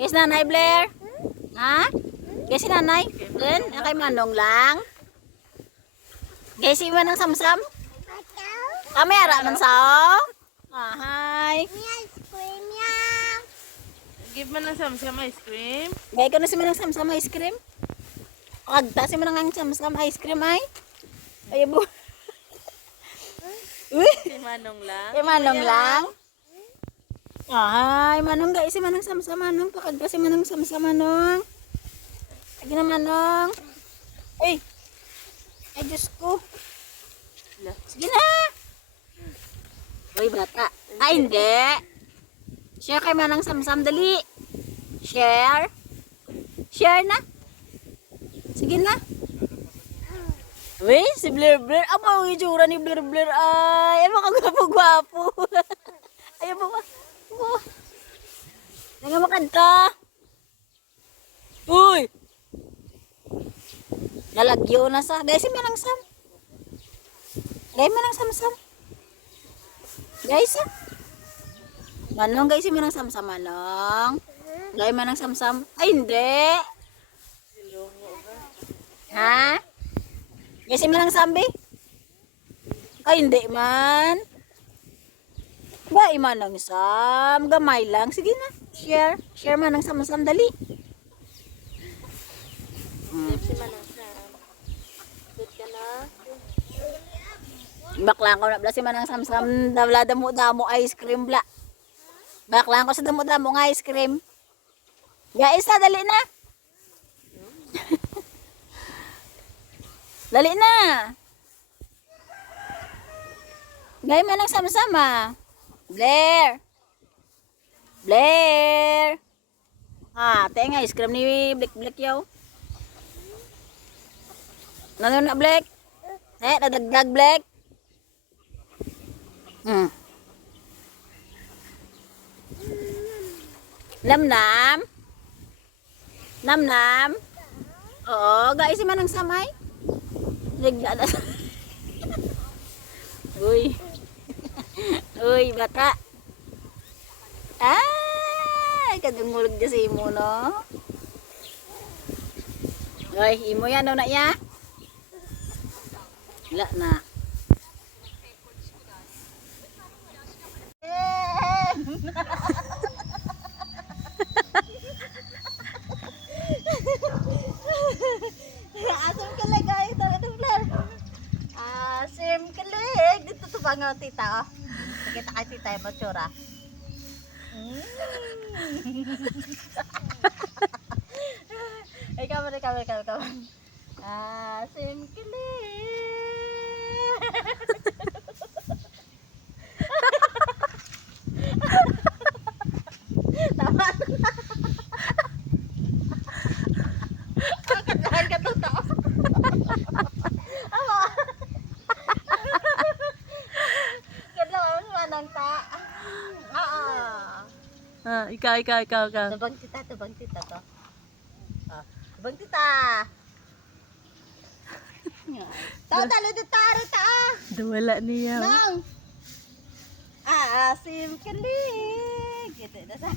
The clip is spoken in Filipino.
Guys, Nanay Blair. Ha? Guys, si Nanay. Then, kay Manong lang. Guys, si Manang Samsam. Kamera man sao. Hi. Give man ng Samsam ice cream. Gaya ko na si Manang Samsam ice cream. Agta si Manang Samsam ice cream ay. Ay, bu. Uy. Si Manong lang. Si Manong lang. Ay, Manong guys, si Manang Samsam Manong. Pakagta si Manang Samsam Manong. Lagi na Manong. Uy. Ay, Diyos ko. Sige na. Uy, bata. Ay, hindi. Share kay Manang Samsam, dali. Share. Share na. Sige na. Uy, si Blair Blair. Aba, ang itsura ni Blair Blair. Ay, makagwapo-gwapo. Ay, aba. Nga makanta. Uy. Nalagyo na sa. Guys, si Manang Sam. Guys, Manang Samsam. Guys, Manong, guys, si Manang Samsam, Manong. Guys, Manang Samsam. Ay, hindi. Ha? Guys, si Manang Sambi. Ay, hindi man. Ba, Manang Sam. Gamay lang. Sige na. Share. Share Manang Samsam, dali. Si Manong Sam. Good ka na. Baklang ko na bla si Manang Samsam. Dabla damo ice cream bla. Baklang ko sa damo nga ice cream. Guys, na, dali na. Dali na. Gay Manang Samsam ah. Blair. Blair. Ah, tenga ice cream ni Black yaw. Nano na Black? Nadagdag Black. Nam-nam. Nam-nam. Oo, guys, si Manang Samay. Nagda na. Uy. Uy, bata. Ay, kadungulog dyan sa imo, no? Uy, imo yan, no na ya? Wala na. Asam kalig ay tuglar. Asam kalig dito to bang tita oh. Kita kay tita yung matsura. Ay kamera. Asam kalig. Tama. Lahat ka totoo. Ama. Kada mo manang ta. Ikaw. Tabang tita to. Tabang tita. Talo dito ta. Dawala niya. Nang. Asim kalig. Gitu na sa.